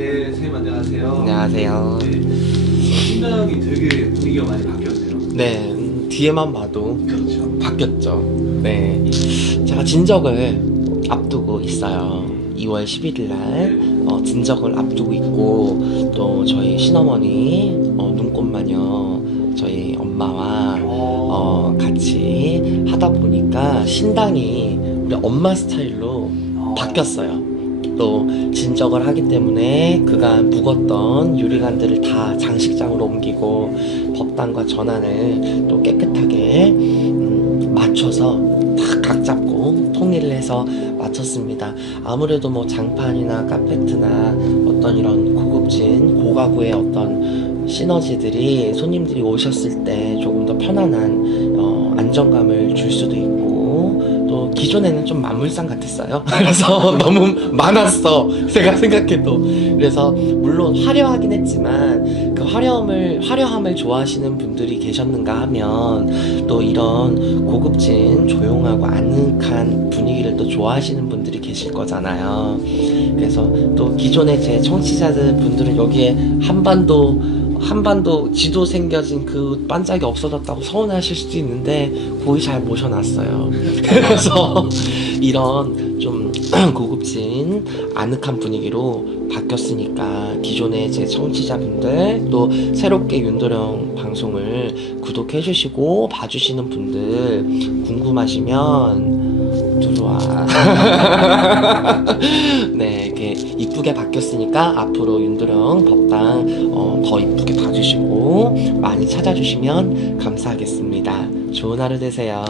네, 선생님 안녕하세요. 안녕하세요. 네, 신당이 되게 분위기가 많이 바뀌었네요. 네, 음, 뒤에만 봐도 그렇죠. 바뀌었죠. 네, 제가 진적을 앞두고 있어요. 2월 11일 날 네. 어, 진적을 앞두고 있고 또 저희 신어머니 어, 눈꽃마녀 저희 엄마와 어. 어, 같이 하다 보니까 신당이 우리 엄마 스타일로 어. 바뀌었어요. 또 진적을 하기 때문에 그간 묵었던 유리관들을 다 장식장으로 옮기고 법당과 전환을 또 깨끗하게 음, 맞춰서 다 각 잡고 통일을 해서 마쳤습니다. 아무래도 뭐 장판이나 카페트나 어떤 이런 고급진 고가구의 어떤 시너지들이 손님들이 오셨을 때 조금 더 편안한 어, 안정감을 줄 수도 있고 또 기존에는 좀 만물상 같았어요. 그래서 너무 많았어. 제가 생각해도 그래서 물론 화려하긴 했지만 그 화려함을 화려함을 좋아하시는 분들이 계셨는가 하면 또 이런 고급진 조용하고 아늑한 분위기를 또 좋아하시는 분들이 계실 거잖아요. 그래서 또 기존의 제 청취자들 분들은 여기에 한반도 한반도 지도 생겨진 그 반짝이 없어졌다고 서운하실 수도 있는데 거의 잘 모셔놨어요. 그래서 이런 좀 고급진 아늑한 분위기로 바뀌었으니까 기존의 제 청취자분들 또 새롭게 윤도령 방송을 구독해 주시고 봐주시는 분들 궁금하시면 들어와. 네, 이렇게 이쁘게 바뀌었으니까 앞으로 윤도령 법당 어, 더 이쁘게 봐주시고 많이 찾아주시면 감사하겠습니다. 좋은 하루 되세요.